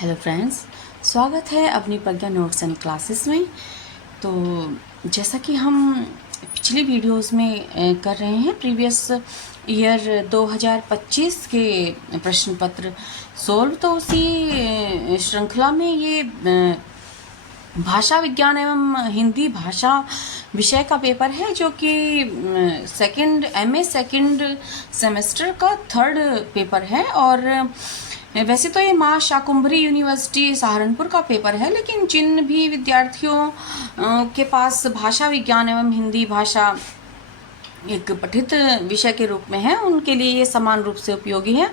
Hello friends, स्वागत है अपनी प्रज्ञा नोट्स एंड क्लासेस में। तो जैसा कि हम पिछली वीडियोस में कर रहे हैं प्रीवियस ईयर 2025 के प्रश्न पत्र सोल्व, तो उसी श्रृंखला में ये भाषा विज्ञान एवं हिंदी भाषा विषय का पेपर है, जो कि MA सेकंड सेमेस्टर का थर्ड पेपर है। और वैसे तो ये माँ शाकुंभरी यूनिवर्सिटी सहारनपुर का पेपर है, लेकिन जिन भी विद्यार्थियों के पास भाषा विज्ञान एवं हिंदी भाषा एक पठित विषय के रूप में है, उनके लिए ये समान रूप से उपयोगी है।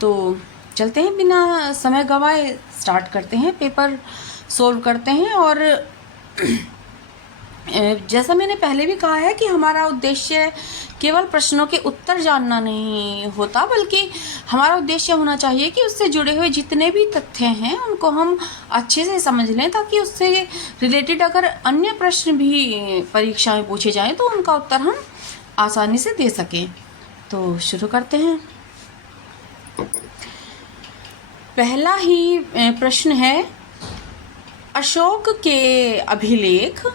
तो चलते हैं, बिना समय गवाए स्टार्ट करते हैं, पेपर सोल्व करते हैं। और जैसा मैंने पहले भी कहा है कि हमारा उद्देश्य केवल प्रश्नों के उत्तर जानना नहीं होता, बल्कि हमारा उद्देश्य होना चाहिए कि उससे जुड़े हुए जितने भी तथ्य हैं उनको हम अच्छे से समझ लें, ताकि उससे रिलेटेड अगर अन्य प्रश्न भी परीक्षा में पूछे जाएं तो उनका उत्तर हम आसानी से दे सकें। तो शुरू करते हैं। पहला ही प्रश्न है, अशोक के अभिलेख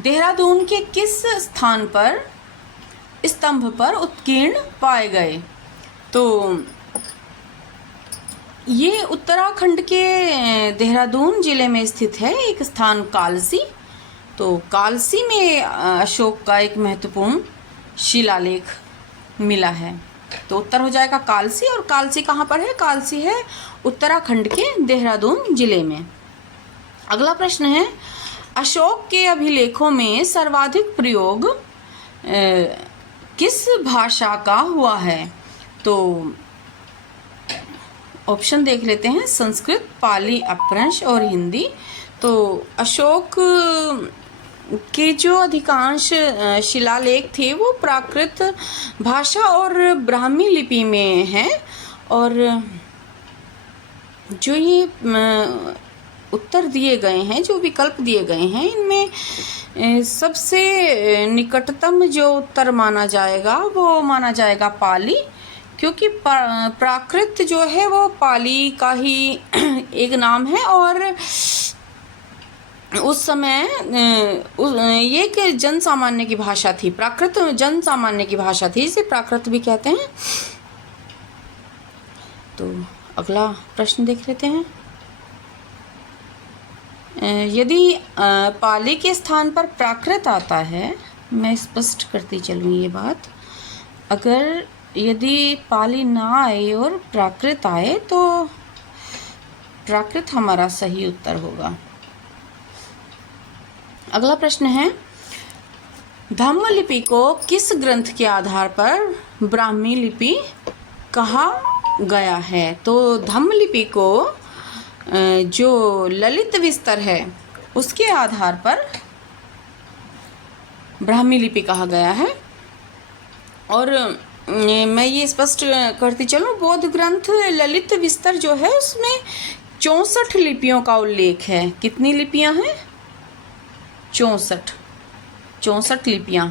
देहरादून के किस स्थान पर स्तंभ पर उत्कीर्ण पाए गए? तो ये उत्तराखंड के देहरादून जिले में स्थित है एक स्थान कालसी। तो कालसी में अशोक का एक महत्वपूर्ण शिलालेख मिला है। तो उत्तर हो जाएगा कालसी। और कालसी कहाँ पर है? कालसी है उत्तराखंड के देहरादून जिले में। अगला प्रश्न है, अशोक के अभिलेखों में सर्वाधिक प्रयोग किस भाषा का हुआ है? तो ऑप्शन देख लेते हैं, संस्कृत, पाली, अपभ्रंश और हिंदी। तो अशोक के जो अधिकांश शिलालेख थे वो प्राकृत भाषा और ब्राह्मी लिपि में हैं। और जो ये उत्तर दिए गए हैं, जो विकल्प दिए गए हैं, इनमें सबसे निकटतम जो उत्तर माना जाएगा वो माना जाएगा पाली, क्योंकि प्राकृत जो है वो पाली का ही एक नाम है। और उस समय ये एक जन सामान्य की भाषा थी, प्राकृत जन सामान्य की भाषा थी, इसे प्राकृत भी कहते हैं। तो अगला प्रश्न देख लेते हैं। यदि पाली के स्थान पर प्राकृत आता है, मैं स्पष्ट करती चलूँ ये बात, अगर यदि पाली ना आए और प्राकृत आए तो प्राकृत हमारा सही उत्तर होगा। अगला प्रश्न है, धम्म लिपि को किस ग्रंथ के आधार पर ब्राह्मी लिपि कहा गया है? तो धम्म लिपि को जो ललित विस्तर है उसके आधार पर ब्राह्मी लिपि कहा गया है। और मैं ये स्पष्ट करती चलूँ, बौद्ध ग्रंथ ललित विस्तर जो है उसमें 64 लिपियों का उल्लेख है। कितनी लिपियां हैं? 64 लिपियां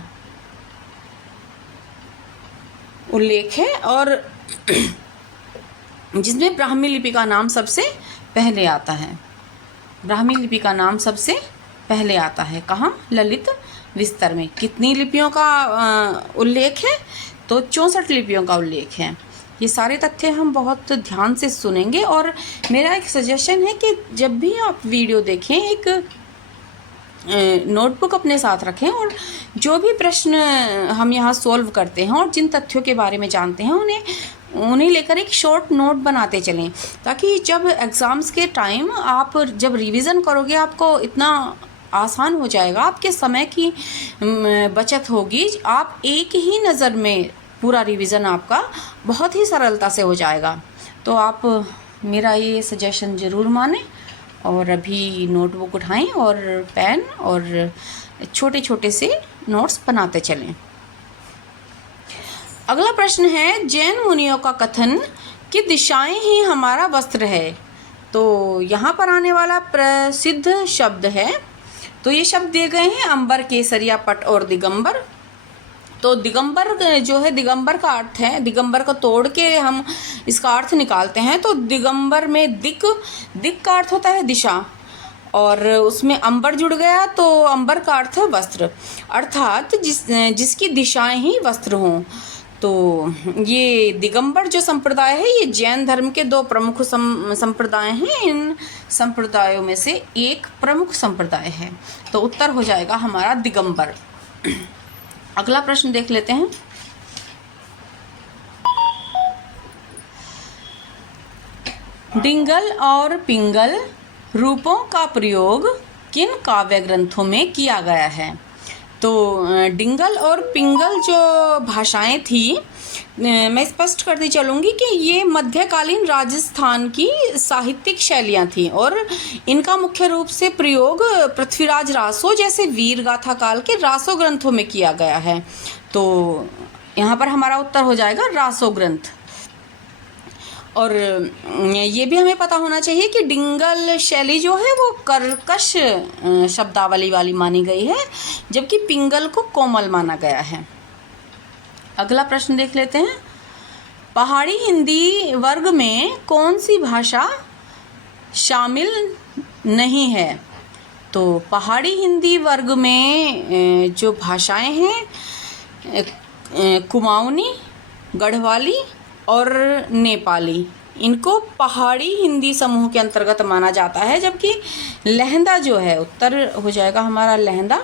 उल्लेख है, और जिसमें ब्राह्मी लिपि का नाम सबसे पहले आता है। ब्राह्मी लिपि का नाम सबसे पहले आता है। कहाँ? ललित विस्तर में। कितनी लिपियों का उल्लेख है? तो 64 लिपियों का उल्लेख है। ये सारे तथ्य हम बहुत ध्यान से सुनेंगे। और मेरा एक सजेशन है कि जब भी आप वीडियो देखें, एक नोटबुक अपने साथ रखें, और जो भी प्रश्न हम यहाँ सोल्व करते हैं और जिन तथ्यों के बारे में जानते हैं उन्हें लेकर एक शॉर्ट नोट बनाते चलें, ताकि जब एग्ज़ाम्स के टाइम आप जब रिवीज़न करोगे आपको इतना आसान हो जाएगा, आपके समय की बचत होगी। आप एक ही नज़र में पूरा रिवीज़न आपका बहुत ही सरलता से हो जाएगा। तो आप मेरा ये सजेशन ज़रूर मानें और अभी नोटबुक उठाएं और पेन और छोटे छोटे से नोट्स बनाते चलें। अगला प्रश्न है, जैन मुनियों का कथन कि दिशाएं ही हमारा वस्त्र है। तो यहाँ पर आने वाला प्रसिद्ध शब्द है, तो ये शब्द दिए गए हैं अंबर, केसरिया, पट और दिगंबर। तो दिगंबर जो है, दिगंबर का अर्थ है, दिगंबर को तोड़ के हम इसका अर्थ निकालते हैं तो दिगंबर में दिक का अर्थ होता है दिशा, और उसमें अंबर जुड़ गया तो अंबर का अर्थ है वस्त्र, अर्थात जिसकी दिशाएं ही वस्त्र हों। तो ये दिगंबर जो संप्रदाय है ये जैन धर्म के 2 प्रमुख संप्रदाय हैं। इन संप्रदायों में से एक प्रमुख संप्रदाय है, तो उत्तर हो जाएगा हमारा दिगंबर। अगला प्रश्न देख लेते हैं। डिंगल और पिंगल रूपों का प्रयोग किन काव्य ग्रंथों में किया गया है? तो डिंगल और पिंगल जो भाषाएं थी, मैं स्पष्ट करती चलूँगी कि ये मध्यकालीन राजस्थान की साहित्यिक शैलियाँ थीं और इनका मुख्य रूप से प्रयोग पृथ्वीराज रासो जैसे वीर गाथा काल के रासो ग्रंथों में किया गया है। तो यहाँ पर हमारा उत्तर हो जाएगा रासो ग्रंथ। और ये भी हमें पता होना चाहिए कि डिंगल शैली जो है वो कर्कश शब्दावली वाली मानी गई है, जबकि पिंगल को कोमल माना गया है। अगला प्रश्न देख लेते हैं। पहाड़ी हिंदी वर्ग में कौन सी भाषा शामिल नहीं है? तो पहाड़ी हिंदी वर्ग में जो भाषाएं हैं कुमाऊनी, गढ़वाली और नेपाली, इनको पहाड़ी हिंदी समूह के अंतर्गत माना जाता है, जबकि लहंदा जो है, उत्तर हो जाएगा हमारा लहंदा।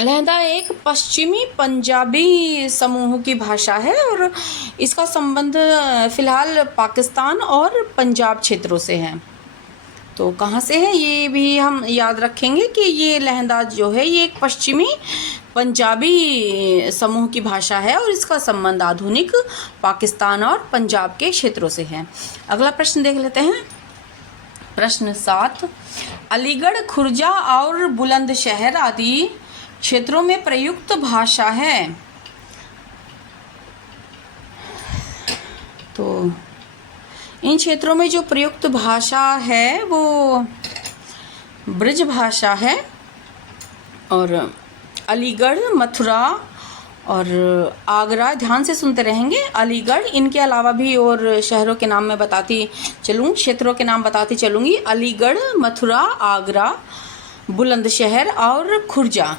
लहंदा एक पश्चिमी पंजाबी समूह की भाषा है और इसका संबंध फ़िलहाल पाकिस्तान और पंजाब क्षेत्रों से है। तो कहाँ से है ये भी हम याद रखेंगे कि ये लहंदा जो है ये एक पश्चिमी पंजाबी समूह की भाषा है और इसका संबंध आधुनिक पाकिस्तान और पंजाब के क्षेत्रों से है। अगला प्रश्न देख लेते हैं। प्रश्न 7। अलीगढ़, खुर्जा और बुलंदशहर आदि क्षेत्रों में प्रयुक्त भाषा है। तो इन क्षेत्रों में जो प्रयुक्त भाषा है वो ब्रज भाषा है, और अलीगढ़, मथुरा और आगरा, ध्यान से सुनते रहेंगे, अलीगढ़, इनके अलावा भी और शहरों के नाम मैं बताती चलूँ, क्षेत्रों के नाम बताती चलूँगी। अलीगढ़, मथुरा, आगरा, बुलंदशहर और खुर्जा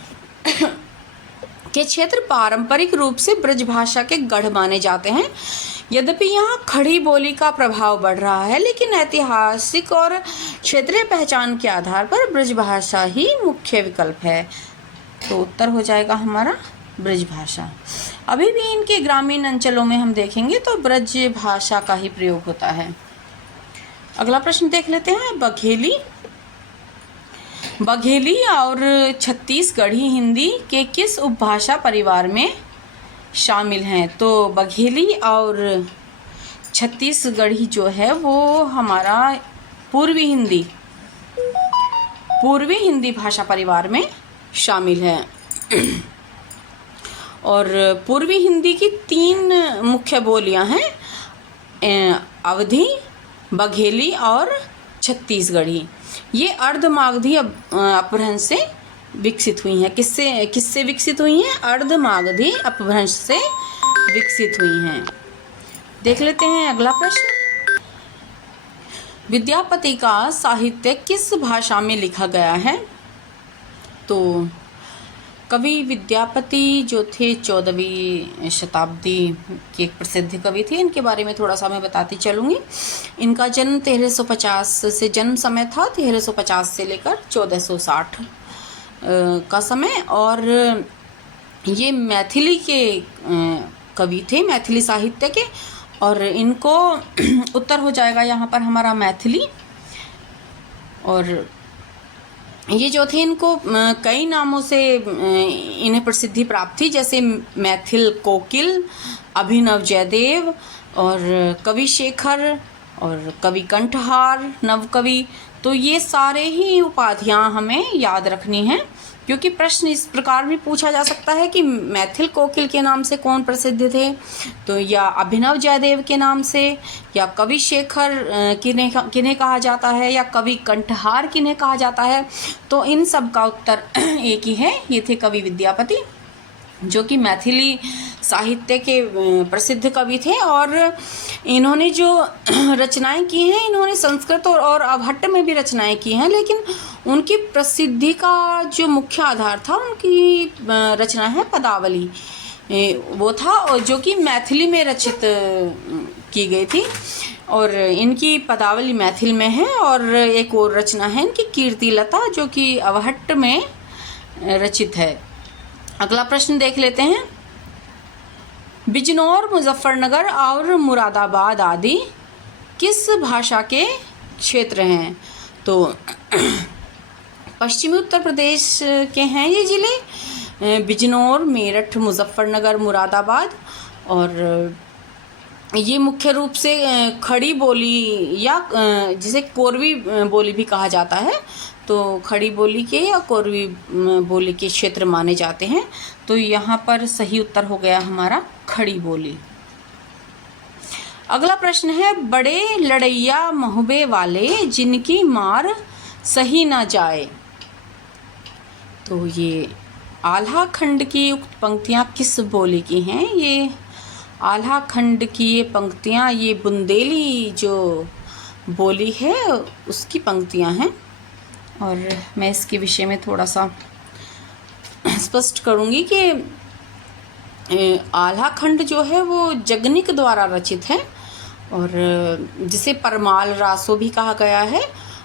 के क्षेत्र पारंपरिक रूप से ब्रजभाषा के गढ़ माने जाते हैं। यद्यपि यहाँ खड़ी बोली का प्रभाव बढ़ रहा है, लेकिन ऐतिहासिक और क्षेत्रीय पहचान के आधार पर ब्रजभाषा ही मुख्य विकल्प है। तो उत्तर हो जाएगा हमारा ब्रजभाषा। अभी भी इनके ग्रामीण अंचलों में हम देखेंगे तो ब्रज भाषा का ही प्रयोग होता है। अगला प्रश्न देख लेते हैं। बघेली और छत्तीसगढ़ी हिंदी के किस उपभाषा परिवार में शामिल हैं? तो बघेली और छत्तीसगढ़ी जो है वो हमारा पूर्वी हिंदी भाषा परिवार में शामिल है। और पूर्वी हिंदी की 3 मुख्य बोलियां हैं, अवधी, बघेली और छत्तीसगढ़ी। ये अर्धमागधी अपभ्रंश से विकसित हुई हैं। किससे विकसित हुई हैं? अर्धमागधी अपभ्रंश से विकसित हुई हैं। देख लेते हैं अगला प्रश्न। विद्यापति का साहित्य किस भाषा में लिखा गया है? तो कवि विद्यापति जो थे 14वीं शताब्दी के एक प्रसिद्ध कवि थे। इनके बारे में थोड़ा सा मैं बताती चलूँगी। इनका जन्म 1350 से जन्म समय था 1350 से लेकर 1460 का समय, और ये मैथिली के कवि थे, मैथिली साहित्य के, और इनको उत्तर हो जाएगा यहाँ पर हमारा मैथिली। और ये जो थे इनको कई नामों से इन्हें प्रसिद्धि प्राप्त थी, जैसे मैथिल कोकिल, अभिनव जयदेव और कवि शेखर और कवि कंठहार, नवकवि। तो ये सारे ही उपाधियां हमें याद रखनी हैं, क्योंकि प्रश्न इस प्रकार भी पूछा जा सकता है कि मैथिल कोकिल के नाम से कौन प्रसिद्ध थे, तो या अभिनव जयदेव के नाम से, या कवि शेखर किन्हें कहा जाता है, या कवि कंठहार किन्हें कहा जाता है। तो इन सब का उत्तर एक ही है, ये थे कवि विद्यापति। जो कि मैथिली साहित्य के प्रसिद्ध कवि थे। और इन्होंने जो रचनाएं की हैं, इन्होंने संस्कृत और अवहट्ट में भी रचनाएं की हैं, लेकिन उनकी प्रसिद्धि का जो मुख्य आधार था, उनकी रचना है पदावली, वो था, और जो कि मैथिली में रचित की गई थी। और इनकी पदावली मैथिल में है। और एक और रचना है इनकी कीर्तिलता, जो कि अवहट्ट में रचित है। अगला प्रश्न देख लेते हैं। बिजनौर, मुजफ्फरनगर और मुरादाबाद आदि किस भाषा के क्षेत्र हैं? तो पश्चिमी उत्तर प्रदेश के हैं ये ज़िले, बिजनौर, मेरठ, मुजफ्फरनगर, मुरादाबाद। और ये मुख्य रूप से खड़ी बोली या जिसे कोरवी बोली भी कहा जाता है, तो खड़ी बोली के या कोरवी बोली के क्षेत्र माने जाते हैं। तो यहाँ पर सही उत्तर हो गया हमारा खड़ी बोली। अगला प्रश्न है, बड़े लड़ैया महुबे वाले जिनकी मार सही ना जाए। तो ये आल्हा खंड की उक्त पंक्तियाँ किस बोली की हैं? ये आल्हा खंड की ये पंक्तियाँ, ये बुंदेली जो बोली है उसकी पंक्तियाँ हैं। और मैं इसके विषय में थोड़ा सा स्पष्ट करूँगी कि आल्हा खंड जो है वो जगनिक द्वारा रचित है, और जिसे परमाल रासो भी कहा गया है।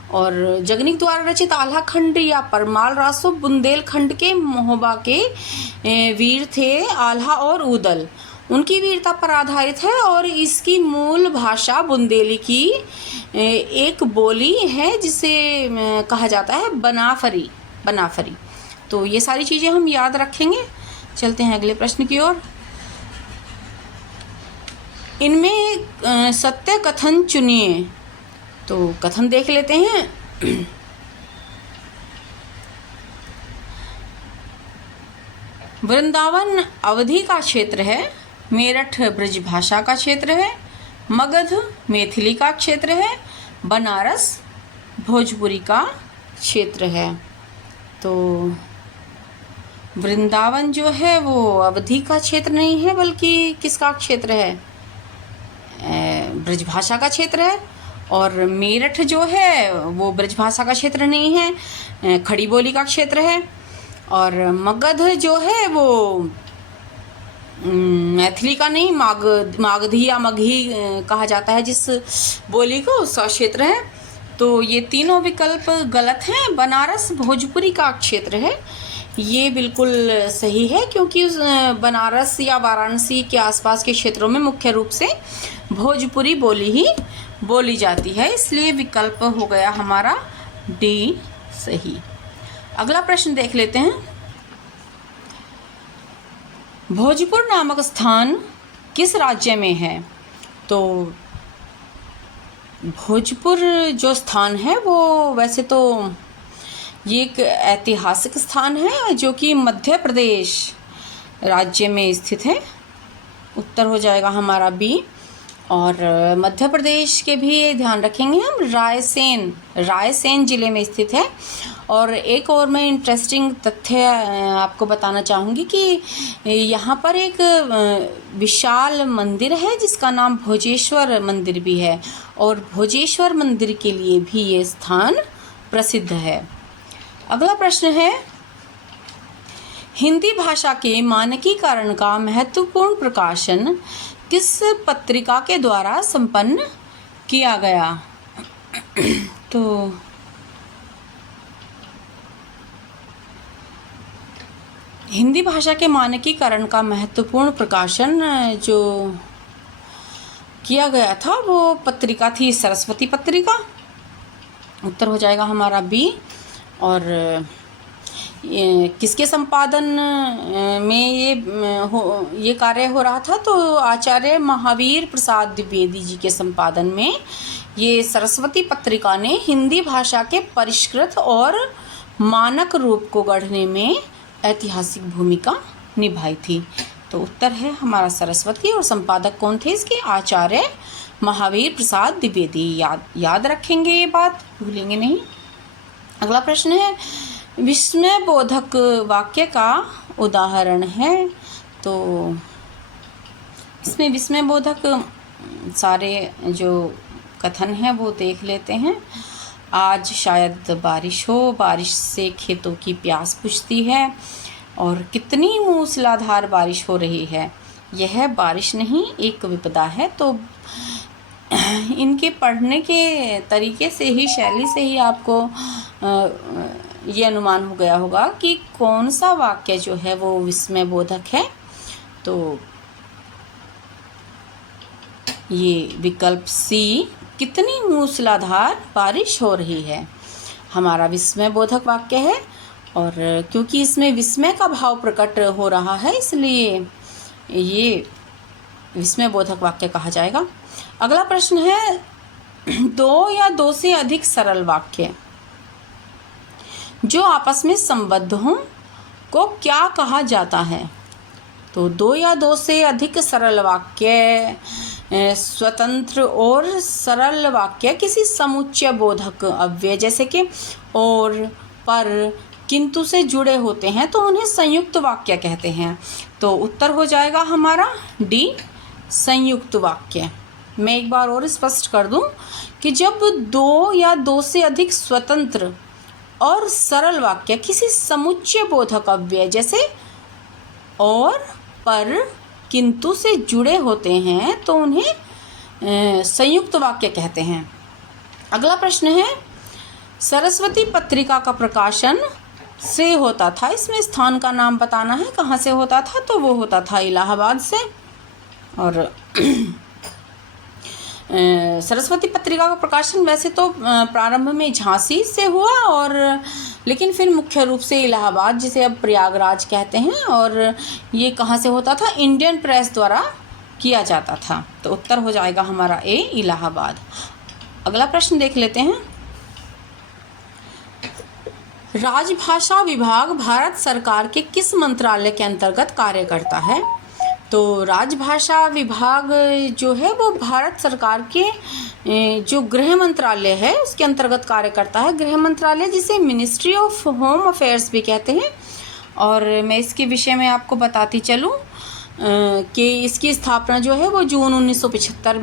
और जगनिक द्वारा रचित आल्हा खंड या परमाल रासो बुंदेलखंड के महोबा के वीर थे आल्हा और उदल, उनकी वीरता पर आधारित है। और इसकी मूल भाषा बुंदेली की एक बोली है जिसे कहा जाता है बनाफरी। तो ये सारी चीज़ें हम याद रखेंगे। चलते हैं अगले प्रश्न की ओर। इनमें सत्य कथन चुनिए। तो कथन देख लेते हैं। वृंदावन अवधी का क्षेत्र है, मेरठ ब्रजभाषा का क्षेत्र है, मगध मैथिली का क्षेत्र है, बनारस भोजपुरी का क्षेत्र है। तो वृंदावन जो है वो अवधी का क्षेत्र नहीं है, बल्कि किसका क्षेत्र है? ब्रजभाषा का क्षेत्र है। और मेरठ जो है वो ब्रजभाषा का क्षेत्र नहीं है, खड़ी बोली का क्षेत्र है। और मगध जो है वो मैथिली का नहीं, मागधी या मगही कहा जाता है जिस बोली को, उसका क्षेत्र है। तो ये तीनों विकल्प गलत हैं। बनारस भोजपुरी का क्षेत्र है, ये बिल्कुल सही है, क्योंकि उस बनारस या वाराणसी के आसपास के क्षेत्रों में मुख्य रूप से भोजपुरी बोली ही बोली जाती है, इसलिए विकल्प हो गया हमारा डी सही। अगला प्रश्न देख लेते हैं। भोजपुर नामक स्थान किस राज्य में है? तो भोजपुर जो स्थान है वो वैसे तो ये एक ऐतिहासिक स्थान है जो कि मध्य प्रदेश राज्य में स्थित है। उत्तर हो जाएगा हमारा बी। और मध्य प्रदेश के भी ध्यान रखेंगे हम, रायसेन ज़िले में स्थित है। और एक और मैं इंटरेस्टिंग तथ्य आपको बताना चाहूँगी कि यहाँ पर एक विशाल मंदिर है जिसका नाम भोजेश्वर मंदिर भी है, और भोजेश्वर मंदिर के लिए भी ये स्थान प्रसिद्ध है। अगला प्रश्न है, हिंदी भाषा के मानकीकरण का महत्वपूर्ण प्रकाशन किस पत्रिका के द्वारा संपन्न किया गया? तो हिंदी भाषा के मानकीकरण का महत्वपूर्ण प्रकाशन जो किया गया था वो पत्रिका थी सरस्वती पत्रिका। उत्तर हो जाएगा हमारा बी। और किसके संपादन में ये कार्य हो रहा था? तो आचार्य महावीर प्रसाद द्विवेदी जी के संपादन में ये सरस्वती पत्रिका ने हिंदी भाषा के परिष्कृत और मानक रूप को गढ़ने में ऐतिहासिक भूमिका निभाई थी। तो उत्तर है हमारा सरस्वती। और संपादक कौन थे इसके? आचार्य महावीर प्रसाद द्विवेदी। याद रखेंगे, ये बात भूलेंगे नहीं। अगला प्रश्न है, विस्मय बोधक वाक्य का उदाहरण है। तो इसमें विस्मयबोधक सारे जो कथन हैं वो देख लेते हैं। आज शायद बारिश हो, बारिश से खेतों की प्यास बुझती है, और कितनी मूसलाधार बारिश हो रही है, यह बारिश नहीं एक विपदा है। तो इनके पढ़ने के तरीके से ही, शैली से ही आपको ये अनुमान हो गया होगा कि कौन सा वाक्य जो है वो विस्मयबोधक है। तो ये विकल्प सी, कितनी मूसलाधार बारिश हो रही है, हमारा विस्मयबोधक वाक्य है। और क्योंकि इसमें विस्मय का भाव प्रकट हो रहा है, इसलिए ये विस्मयबोधक वाक्य कहा जाएगा। अगला प्रश्न है, दो या दो से अधिक सरल वाक्य जो आपस में संबद्ध हों को क्या कहा जाता है। तो दो या दो से अधिक सरल वाक्य स्वतंत्र और सरल वाक्य किसी समुच्चय बोधक अव्यय जैसे कि और, पर, किंतु से जुड़े होते हैं तो उन्हें संयुक्त वाक्य कहते हैं। तो उत्तर हो जाएगा हमारा डी, संयुक्त वाक्य। मैं एक बार और स्पष्ट कर दूं कि जब दो या दो से अधिक स्वतंत्र और सरल वाक्य किसी समुच्चय बोधक अव्यय जैसे और, पर, किंतु से जुड़े होते हैं तो उन्हें संयुक्त वाक्य कहते हैं। अगला प्रश्न है, सरस्वती पत्रिका का प्रकाशन से होता था, इसमें स्थान का नाम बताना है, कहाँ से होता था। तो वो होता था इलाहाबाद से। और सरस्वती पत्रिका का प्रकाशन वैसे तो प्रारंभ में झांसी से हुआ, और लेकिन फिर मुख्य रूप से इलाहाबाद, जिसे अब प्रयागराज कहते हैं, और ये कहाँ से होता था, इंडियन प्रेस द्वारा किया जाता था। तो उत्तर हो जाएगा हमारा ए, इलाहाबाद। अगला प्रश्न देख लेते हैं, राजभाषा विभाग भारत सरकार के किस मंत्रालय के अंतर्गत कार्य करता है। तो राजभाषा विभाग जो है वो भारत सरकार के जो गृह मंत्रालय है उसके अंतर्गत कार्य करता है। गृह मंत्रालय जिसे मिनिस्ट्री ऑफ होम अफेयर्स भी कहते हैं। और मैं इसके विषय में आपको बताती चलूँ कि इसकी स्थापना जो है वो जून 1975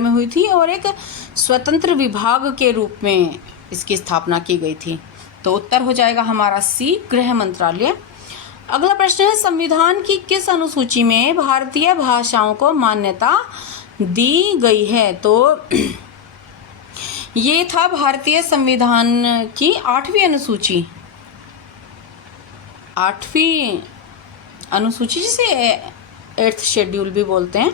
में हुई थी, और एक स्वतंत्र विभाग के रूप में इसकी स्थापना की गई थी। तो उत्तर हो जाएगा हमारा सी, गृह मंत्रालय। अगला प्रश्न है, संविधान की किस अनुसूची में भारतीय भाषाओं को मान्यता दी गई है। तो ये था भारतीय संविधान की 8वीं अनुसूची, 8वीं अनुसूची जिसे 8th शेड्यूल भी बोलते हैं।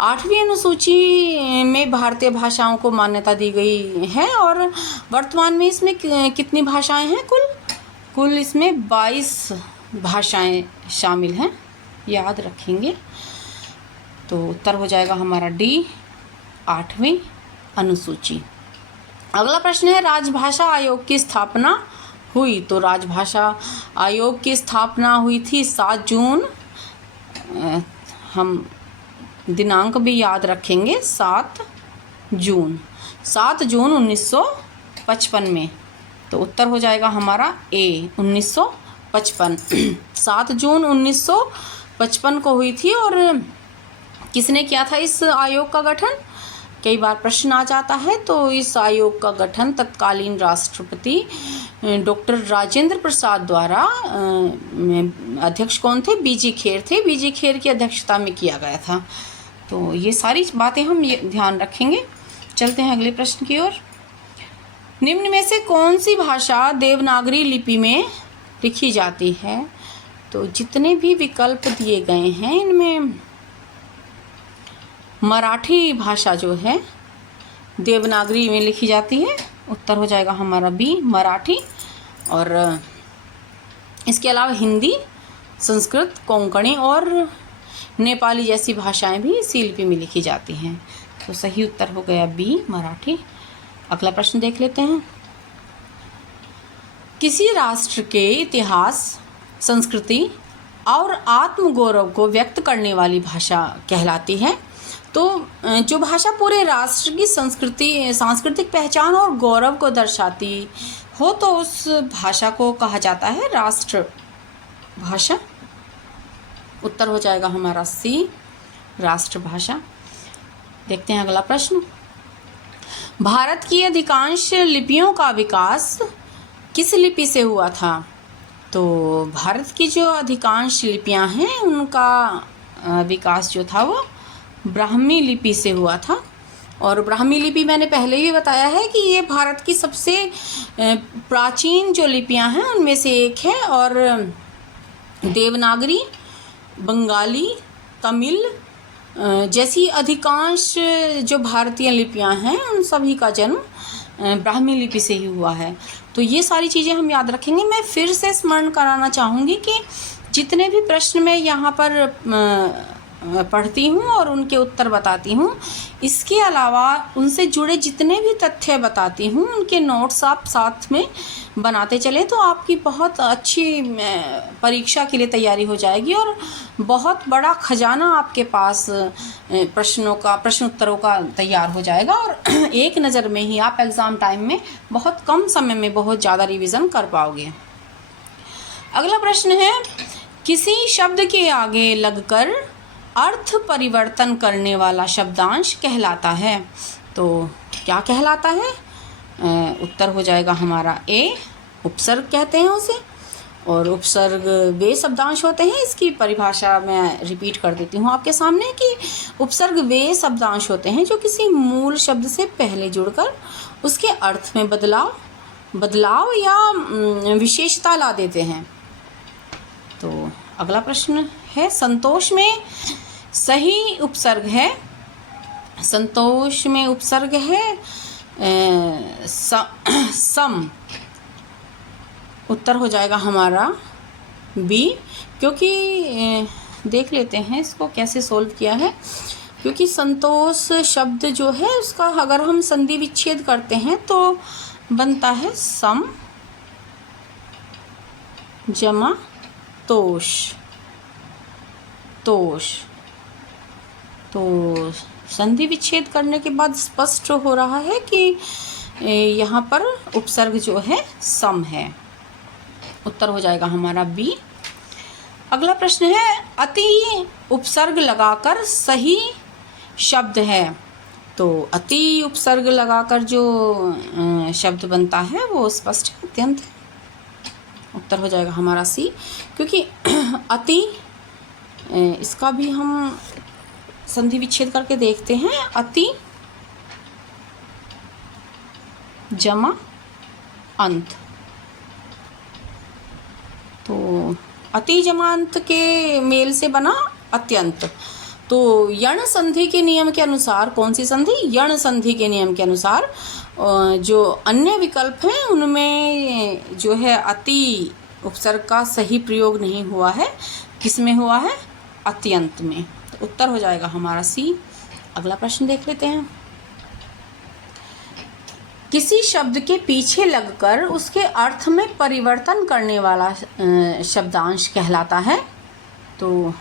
8वीं अनुसूची में भारतीय भाषाओं को मान्यता दी गई है। और वर्तमान में इसमें कितनी भाषाएं हैं, कुल इसमें 22 भाषाएं शामिल हैं, याद रखेंगे। तो उत्तर हो जाएगा हमारा डी, 8वीं अनुसूची। अगला प्रश्न है, राजभाषा आयोग की स्थापना हुई। तो राजभाषा आयोग की स्थापना हुई थी 7 जून, हम दिनांक भी याद रखेंगे, 7 जून 1955 में। तो उत्तर हो जाएगा हमारा ए, 1955। 7 जून 1955 को हुई थी। और किसने किया था इस आयोग का गठन, कई बार प्रश्न आ जाता है। तो इस आयोग का गठन तत्कालीन राष्ट्रपति डॉक्टर राजेंद्र प्रसाद द्वारा, अध्यक्ष कौन थे, बीजी खेर थे, बीजी खेर की अध्यक्षता में किया गया था। तो ये सारी बातें हम ये ध्यान रखेंगे। चलते हैं अगले प्रश्न की ओर। निम्न में से कौन सी भाषा देवनागरी लिपि में लिखी जाती है। तो जितने भी विकल्प दिए गए हैं इनमें मराठी भाषा जो है देवनागरी में लिखी जाती है। उत्तर हो जाएगा हमारा बी, मराठी। और इसके अलावा हिंदी, संस्कृत, कोंकणी और नेपाली जैसी भाषाएं भी इसी लिपि में लिखी जाती हैं। तो सही उत्तर हो गया बी, मराठी। अगला प्रश्न देख लेते हैं, किसी राष्ट्र के इतिहास, संस्कृति और आत्मगौरव को व्यक्त करने वाली भाषा कहलाती है। तो जो भाषा पूरे राष्ट्र की संस्कृति, सांस्कृतिक पहचान और गौरव को दर्शाती हो तो उस भाषा को कहा जाता है राष्ट्र भाषा। उत्तर हो जाएगा हमारा सी, राष्ट्रभाषा। देखते हैं अगला प्रश्न। भारत की अधिकांश लिपियों का विकास किस लिपि से हुआ था? तो भारत की जो अधिकांश लिपियां हैं उनका विकास जो था वो ब्राह्मी लिपि से हुआ था। और ब्राह्मी लिपि मैंने पहले भी बताया है कि ये भारत की सबसे प्राचीन जो लिपियां हैं उनमें से एक है। और देवनागरी, बंगाली, तमिल जैसी अधिकांश जो भारतीय लिपियां हैं उन सभी का जन्म ब्राह्मी लिपि से ही हुआ है। तो ये सारी चीज़ें हम याद रखेंगे। मैं फिर से स्मरण कराना चाहूँगी कि जितने भी प्रश्न मैं यहाँ पर पढ़ती हूँ और उनके उत्तर बताती हूँ, इसके अलावा उनसे जुड़े जितने भी तथ्य बताती हूँ उनके नोट्स आप साथ में बनाते चलें तो आपकी बहुत अच्छी परीक्षा के लिए तैयारी हो जाएगी और बहुत बड़ा खजाना आपके पास प्रश्न उत्तरों का तैयार हो जाएगा। और एक नज़र में ही आप एग्ज़ाम टाइम में बहुत कम समय में बहुत ज़्यादा रिवीजन कर पाओगे। अगला प्रश्न है, किसी शब्द के आगे लगकर अर्थ परिवर्तन करने वाला शब्दांश कहलाता है? तो क्या कहलाता है? उत्तर हो जाएगा हमारा ए, उपसर्ग कहते हैं उसे। और उपसर्ग वे शब्दांश होते हैं, इसकी परिभाषा मैं रिपीट कर देती हूँ आपके सामने कि उपसर्ग वे शब्दांश होते हैं जो किसी मूल शब्द से पहले जुड़कर उसके अर्थ में बदलाव या विशेषता ला देते हैं। तो अगला प्रश्न है, संतोष में सही उपसर्ग है, संतोष में उपसर्ग है सम। उत्तर हो जाएगा हमारा बी, क्योंकि देख लेते हैं इसको कैसे सोल्व किया है। क्योंकि संतोष शब्द जो है उसका अगर हम संधि विच्छेद करते हैं तो बनता है सम जमा तोष। तो संधि विच्छेद करने के बाद स्पष्ट हो रहा है कि यहाँ पर उपसर्ग जो है सम है। उत्तर हो जाएगा हमारा बी। अगला प्रश्न है, अति उपसर्ग लगाकर सही शब्द है। तो अति उपसर्ग लगाकर जो शब्द बनता है वो स्पष्ट है, अत्यंत है। उत्तर हो जाएगा हमारा सी, क्योंकि अति इसका भी हम संधि विच्छेद करके देखते हैं। अति जमा अंत। तो अति जमा अंत के मेल से बना अत्यंत। तो यण संधि के नियम के अनुसार, कौन सी संधि? यण संधि के नियम के अनुसार जो अन्य विकल्प हैं उनमें जो है अति उपसर्ग का सही प्रयोग नहीं हुआ है। किस में हुआ है? अत्यंत में। तो उत्तर हो जाएगा हमारा सी। अगला प्रश्न देख लेते हैं। किसी शब्द के पीछे लगकर उसके अर्थ में परिवर्तन करने वाला शब्दांश कहलाता है। तो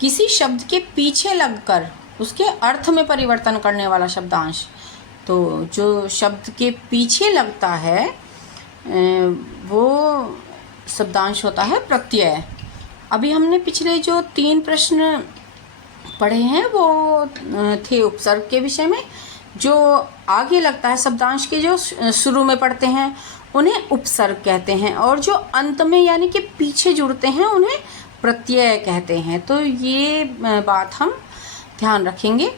किसी शब्द के पीछे लगकर उसके अर्थ में परिवर्तन करने वाला शब्दांश, तो जो शब्द के पीछे लगता है वो शब्दांश होता है प्रत्यय। अभी हमने पिछले जो 3 प्रश्न पढ़े हैं वो थे उपसर्ग के विषय में। जो आगे लगता है शब्दांश के, जो शुरू में पढ़ते हैं उन्हें उपसर्ग कहते हैं, और जो अंत में यानी कि पीछे जुड़ते हैं उन्हें प्रत्यय कहते हैं। तो ये बात हम ध्यान रखेंगे।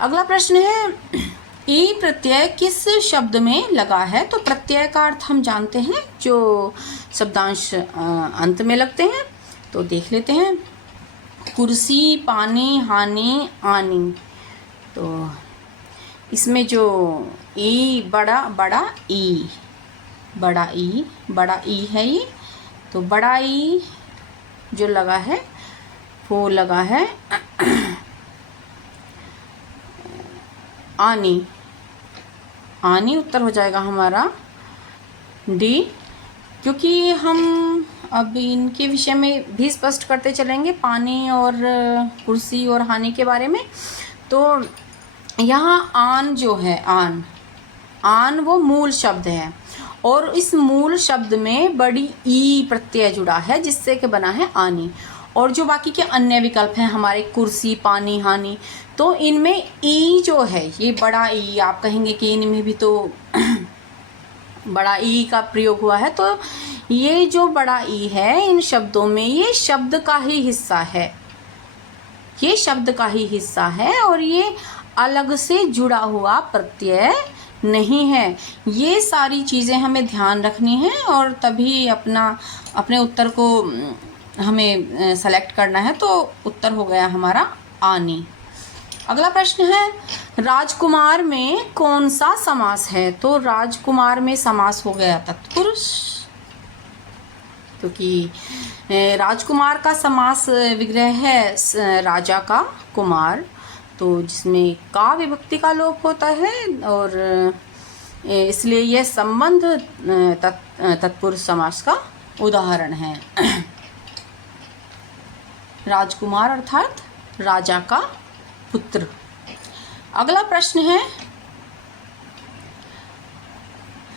अगला प्रश्न है, ई प्रत्यय किस शब्द में लगा है? तो प्रत्यय का अर्थ हम जानते हैं, जो शब्दांश अंत में लगते हैं। तो देख लेते हैं, कुर्सी, पानी, हानि, आनी। तो इसमें जो ई बड़ा ई है ये, तो बड़ा ई जो लगा है वो लगा है आनी। उत्तर हो जाएगा हमारा डी, क्योंकि हम अब इनके विषय में भी स्पष्ट करते चलेंगे, पानी और कुर्सी और हानि के बारे में। तो यहाँ आन जो है, आन वो मूल शब्द है, और इस मूल शब्द में बड़ी ई प्रत्यय जुड़ा है जिससे कि बना है आनी। और जो बाकी के अन्य विकल्प हैं हमारे कुर्सी, पानी, हानि, तो इनमें ई जो है ये बड़ा ई, आप कहेंगे कि इनमें भी तो बड़ा ई का प्रयोग हुआ है, तो ये जो बड़ा ई है इन शब्दों में ये शब्द का ही हिस्सा है, ये शब्द का ही हिस्सा है और ये अलग से जुड़ा हुआ प्रत्यय नहीं है। ये सारी चीज़ें हमें ध्यान रखनी है और तभी अपने उत्तर को हमें सेलेक्ट करना है। तो उत्तर हो गया हमारा आनी। अगला प्रश्न है राजकुमार में कौन सा समास है? तो राजकुमार में समास हो गया तत्पुरुष, क्योंकि राजकुमार का समास विग्रह है राजा का कुमार, तो जिसमें का विभक्ति का लोप होता है और इसलिए यह संबंध तत्पुरुष समास का उदाहरण है। राजकुमार अर्थात राजा का पुत्र। अगला प्रश्न है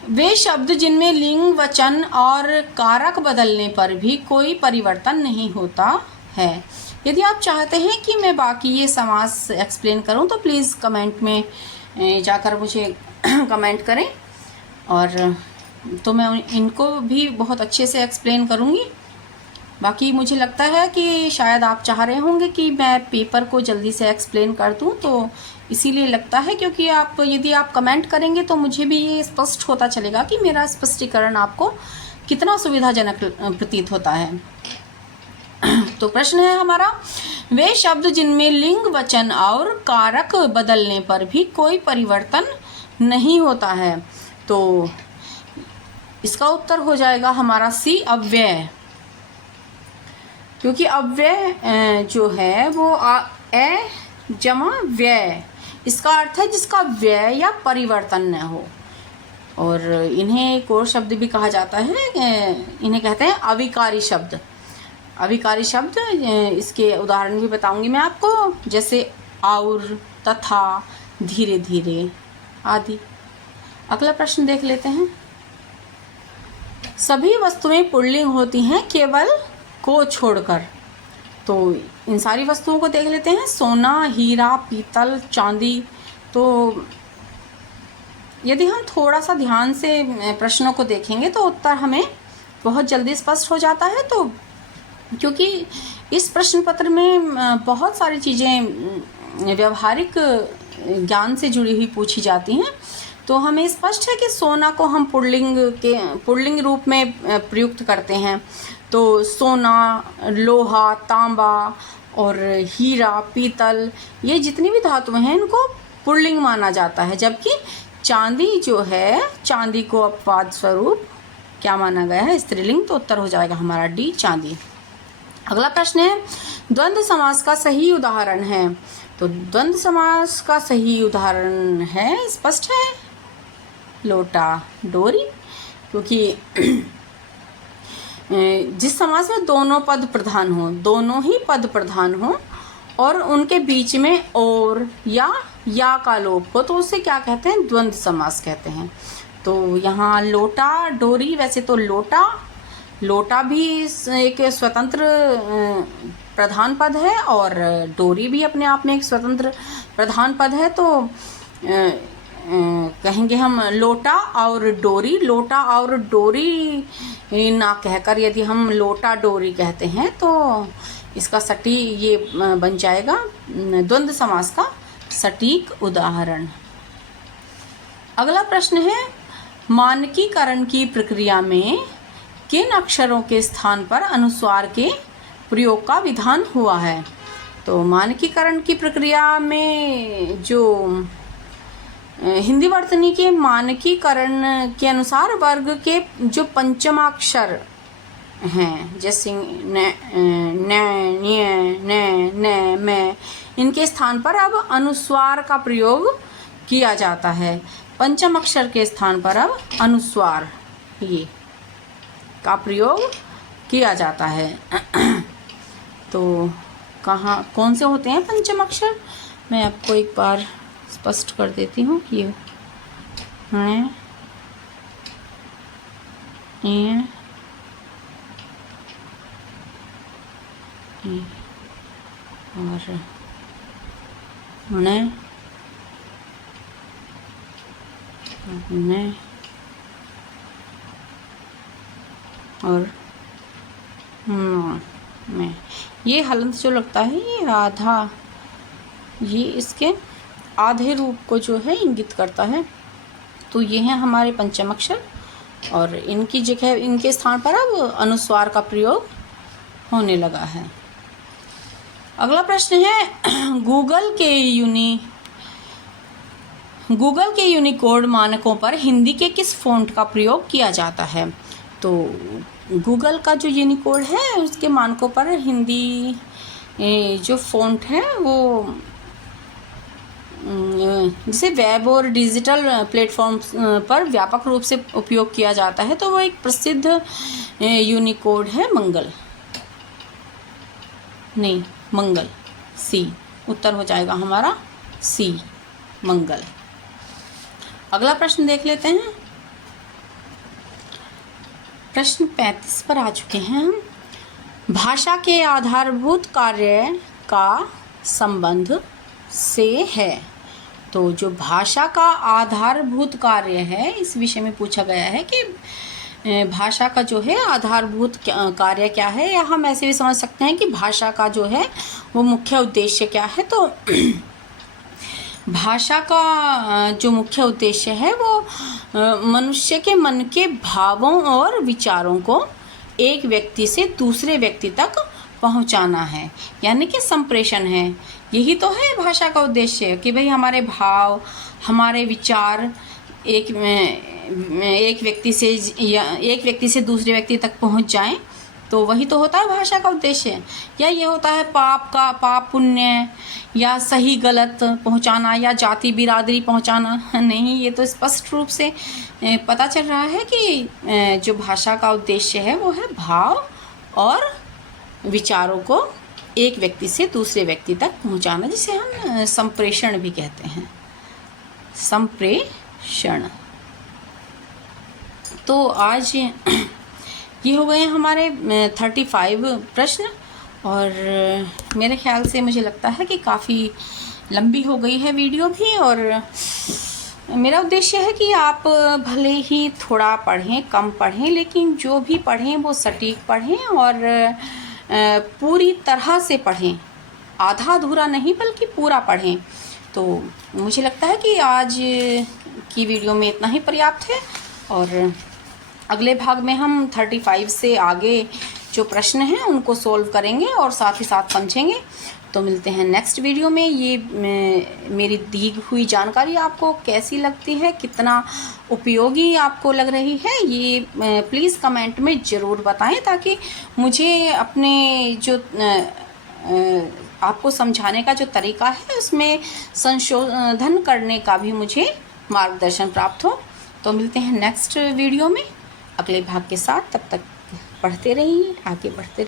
वे शब्द जिनमें लिंग, वचन और कारक बदलने पर भी कोई परिवर्तन नहीं होता है। यदि आप चाहते हैं कि मैं बाकी ये समास एक्सप्लेन करूं तो प्लीज़ कमेंट में जाकर मुझे कमेंट करें और तो मैं इनको भी बहुत अच्छे से एक्सप्लेन करूंगी। बाकी मुझे लगता है कि शायद आप चाह रहे होंगे कि मैं पेपर को जल्दी से एक्सप्लेन कर दूं, तो इसीलिए लगता है, क्योंकि यदि आप कमेंट करेंगे तो मुझे भी ये स्पष्ट होता चलेगा कि मेरा स्पष्टीकरण आपको कितना सुविधाजनक प्रतीत होता है। तो प्रश्न है हमारा वे शब्द जिनमें लिंग, वचन और कारक बदलने पर भी कोई परिवर्तन नहीं होता है। तो इसका उत्तर हो जाएगा हमारा सी, अव्यय। क्योंकि अव्यय जो है वो ए जमा व्यय, इसका अर्थ है जिसका व्यय या परिवर्तन न हो। और इन्हें एक और शब्द भी कहा जाता है, इन्हें कहते हैं अविकारी शब्द। अविकारी शब्द, इसके उदाहरण भी बताऊंगी मैं आपको, जैसे और, तथा, धीरे धीरे आदि। अगला प्रश्न देख लेते हैं। सभी वस्तुएं पुल्लिंग होती हैं केवल को छोड़कर। तो इन सारी वस्तुओं को देख लेते हैं। सोना, हीरा, पीतल, चांदी। तो यदि हम थोड़ा सा ध्यान से प्रश्नों को देखेंगे तो उत्तर हमें बहुत जल्दी स्पष्ट हो जाता है। तो क्योंकि इस प्रश्न पत्र में बहुत सारी चीज़ें व्यवहारिक ज्ञान से जुड़ी हुई पूछी जाती हैं, तो हमें स्पष्ट है कि सोना को हम पुल्लिंग रूप में प्रयुक्त करते हैं। तो सोना, लोहा, तांबा और हीरा, पीतल, ये जितनी भी धातुएं हैं इनको पुल्लिंग माना जाता है। जबकि चांदी जो है, चांदी को अपवाद स्वरूप क्या माना गया है? स्त्रीलिंग। तो उत्तर हो जाएगा हमारा डी, चांदी। अगला प्रश्न है द्वंद्व समास का सही उदाहरण है। तो द्वंद्व समास का सही उदाहरण है, स्पष्ट है, लोटा, डोरी। क्योंकि जिस समास में दोनों पद प्रधान हो, दोनों ही पद प्रधान हो और उनके बीच में और या का लोप हो, तो उसे क्या कहते हैं? द्वंद्व समास कहते हैं। तो यहाँ लोटा, डोरी, वैसे तो लोटा भी एक स्वतंत्र प्रधान पद है और डोरी भी अपने आप में एक स्वतंत्र प्रधान पद है। तो कहेंगे हम लोटा और डोरी। लोटा और डोरी ना कहकर यदि हम लोटा डोरी कहते हैं तो इसका सटीक ये बन जाएगा द्वंद्व समास का सटीक उदाहरण। अगला प्रश्न है मानकीकरण की प्रक्रिया में किन अक्षरों के स्थान पर अनुस्वार के प्रयोग का विधान हुआ है? तो मानकीकरण की प्रक्रिया में जो हिंदी वर्तनी के मानकीकरण के अनुसार वर्ग के जो पंचमाक्षर हैं, जैसे न, न्य, न, मैं, इनके स्थान पर अब अनुस्वार का प्रयोग किया जाता है। पंचम अक्षर के स्थान पर अब अनुस्वार ये का प्रयोग किया जाता है। तो कौन से होते हैं पंचम अक्षर? मैं आपको एक बार स्पष्ट कर देती हूँ। ये हैं ए और न और में ये हलंत जो लगता है ये आधा, ये इसके आधे रूप को जो है इंगित करता है। तो ये हैं हमारे पंचम अक्षर और इनकी जगह इनके स्थान पर अब अनुस्वार का प्रयोग होने लगा है। अगला प्रश्न है गूगल के यूनिकोड मानकों पर हिंदी के किस फ़ॉन्ट का प्रयोग किया जाता है। तो गूगल का जो यूनिकोड है उसके मानकों पर हिंदी जो फ़ॉन्ट है वो जिसे वेब और डिजिटल प्लेटफॉर्म पर व्यापक रूप से उपयोग किया जाता है, तो वो एक प्रसिद्ध यूनिकोड है मंगल। सी उत्तर हो जाएगा हमारा सी, मंगल। अगला प्रश्न देख लेते हैं। प्रश्न 35 पर आ चुके हैं हम। भाषा के आधारभूत कार्य का संबंध से है। तो जो भाषा का आधारभूत कार्य है, इस विषय में पूछा गया है कि भाषा का जो है आधारभूत कार्य क्या है, या हम ऐसे भी समझ सकते हैं कि भाषा का जो है वो मुख्य उद्देश्य क्या है। तो भाषा का जो मुख्य उद्देश्य है वो मनुष्य के मन के भावों और विचारों को एक व्यक्ति से दूसरे व्यक्ति तक पहुंचाना है, यानी कि संप्रेषण है। यही तो है भाषा का उद्देश्य कि भाई हमारे भाव, हमारे विचार एक व्यक्ति से दूसरे व्यक्ति तक पहुंच जाएं। तो वही तो होता है भाषा का उद्देश्य। या ये होता है पाप पुण्य, या सही गलत पहुंचाना, या जाति बिरादरी पहुंचाना? नहीं, ये तो स्पष्ट रूप से पता चल रहा है कि जो भाषा का उद्देश्य है वो है भाव और विचारों को एक व्यक्ति से दूसरे व्यक्ति तक पहुंचाना, जिसे हम संप्रेषण भी कहते हैं, संप्रेषण। तो आज ये हो गए हमारे 35 प्रश्न, और मेरे ख्याल से मुझे लगता है कि काफ़ी लंबी हो गई है वीडियो भी। और मेरा उद्देश्य है कि आप भले ही थोड़ा पढ़ें, कम पढ़ें, लेकिन जो भी पढ़ें वो सटीक पढ़ें और पूरी तरह से पढ़ें, आधा अधूरा नहीं बल्कि पूरा पढ़ें। तो मुझे लगता है कि आज की वीडियो में इतना ही पर्याप्त है, और अगले भाग में हम 35 से आगे जो प्रश्न हैं उनको सोल्व करेंगे और साथ ही साथ समझेंगे। तो मिलते हैं नेक्स्ट वीडियो में। ये मेरी दी हुई जानकारी आपको कैसी लगती है, कितना उपयोगी आपको लग रही है, ये प्लीज़ कमेंट में ज़रूर बताएं, ताकि मुझे अपने जो आपको समझाने का जो तरीका है उसमें संशोधन करने का भी मुझे मार्गदर्शन प्राप्त हो। तो मिलते हैं नेक्स्ट वीडियो में अगले भाग के साथ। तब तक पढ़ते रहिए, आगे बढ़ते रहिए।